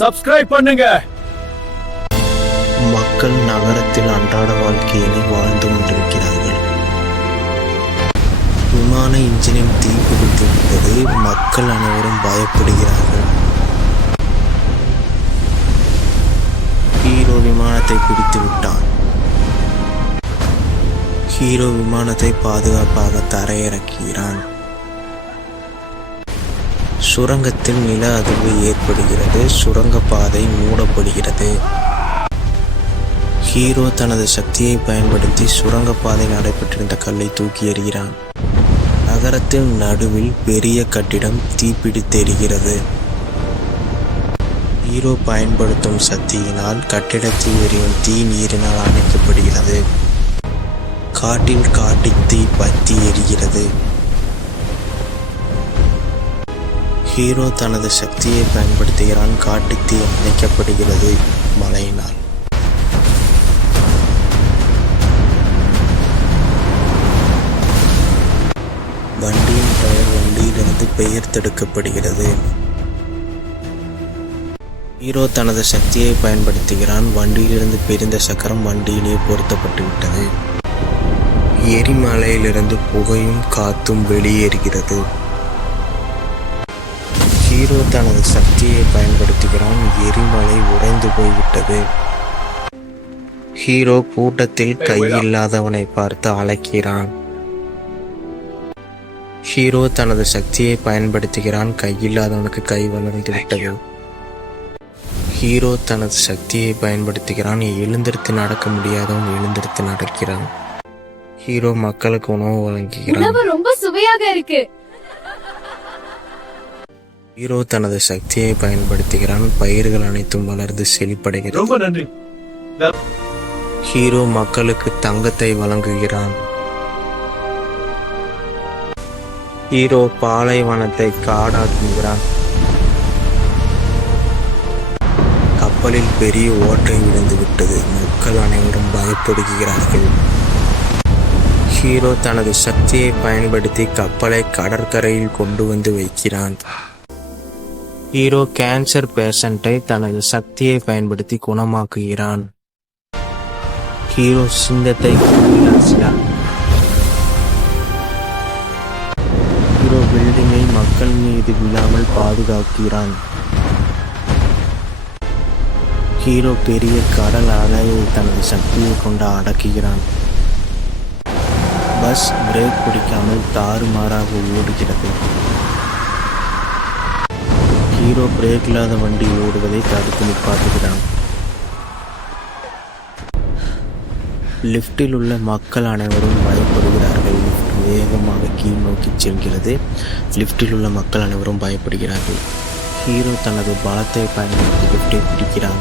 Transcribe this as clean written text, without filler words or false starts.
Subscribe பண்ணுங்க. மக்கள் நகரத்தில் அன்றாட வாழ்க்கையினை வாழ்ந்து கொண்டிருக்கிறார்கள். விமான இன்ஜினில் தீப்பிடித்து விட்டது. மக்கள் அனைவரும் பயப்படுகிறார்கள். ஹீரோ விமானத்தை பிடித்து விட்டான். ஹீரோ விமானத்தை பாதுகாப்பாக தரையிறக்குகிறான். சுரங்கத்தில் நில அதிர்வு ஏற்படுகிறது. சுரங்கப்பாதை மூடப்படுகிறது. ஹீரோ தனது சக்தியை பயன்படுத்தி சுரங்கப்பாதையில் நடைபெற்றிருந்த கல்லை தூக்கி எறிகிறான். நகரத்தின் நடுவில் பெரிய கட்டிடம் தீப்பிடித்தெரிகிறது. ஹீரோ பயன்படுத்தும் சக்தியினால் கட்டிடத்தில் எரியும் தீ நீரினால் அணைக்கப்படுகிறது. காட்டில் காட்டுத்தீ பற்றி எரிகிறது. ஹீரோ தனது சக்தியை பயன்படுத்துகிறான். காட்டுத்தீ அணைக்கப்படுகிறது மழையினால். வண்டியின் டயர் வண்டியிலிருந்து பெயர்த்தெடுக்கப்படுகிறது. ஹீரோ தனது சக்தியை பயன்படுத்துகிறான். வண்டியிலிருந்து பிரிந்த சக்கரம் வண்டியிலே பொருத்தப்பட்டு விட்டது. எரிமலையிலிருந்து புகையும் காத்தும் வெளியேறுகிறது. ஹீரோ தனது சக்தியை பயன்படுத்துகிறான். எரிமலை உறைந்து போய்விட்டது. ஹீரோ கூட்டத்தில் கையில்லாதவனை பார்த்து அழைக்கிறான். ஹீரோ தனது சக்தியை பயன்படுத்துகிறான். கையில்லாதவனுக்கு கை வளர்ந்து விட்டது. ஹீரோ தனது சக்தியை பயன்படுத்துகிறான். எழுந்திருத்து நடக்க முடியாதவன் எழுந்திருத்து நடக்கிறான். ஹீரோ மக்களுக்கு உணவு வழங்குகிறான். ரொம்ப சுவையாக இருக்கு. ஹீரோ தனது சக்தியை பயன்படுத்துகிறான். பயிர்கள் அனைத்தும் வளர்ந்து செழிப்படைகிறது. ரொம்ப நன்றி. ஹீரோ மக்களுக்கு தங்கத்தை வழங்குகிறான். ஹீரோ பாலைவனத்தை காடாக்குகிறான். கப்பலில் பெரிய ஓட்டை விழுந்து விட்டது. மக்கள் அனைவரும் பயப்படுகிறார்கள். ஹீரோ தனது சக்தியை பயன்படுத்தி கப்பலை கடற்கரையில் கொண்டு வந்து வைக்கிறான். ஹீரோ கேன்சர் பேஷண்டை தனது சக்தியை பயன்படுத்தி குணமாக்குகிறான். ஹீரோ சிங்கத்தை ஹீரோ பில்டிங்கை மக்கள் மீது விழாமல் பாதுகாக்கிறான். ஹீரோ பெரிய கடல் அலையை தனது சக்தியை கொண்டு அடக்குகிறான். பஸ் பிரேக் பிடிக்காமல் தாறுமாறாக ஓடுகிறது. ஹீரோ பிரேக் இல்லாத வண்டி ஓடுவதை தடுத்து நிப்பாட்டுகிறான். லிப்டில் உள்ள மக்கள் அனைவரும் பயப்படுகிறார்கள். லிப்ட் வேகமாக கீழ் நோக்கி செல்கிறது. லிப்டில் உள்ள மக்கள் அனைவரும் பயப்படுகிறார்கள். ஹீரோ தனது பலத்தை பயன்படுத்தி லிப்டை பிடிக்கிறான்.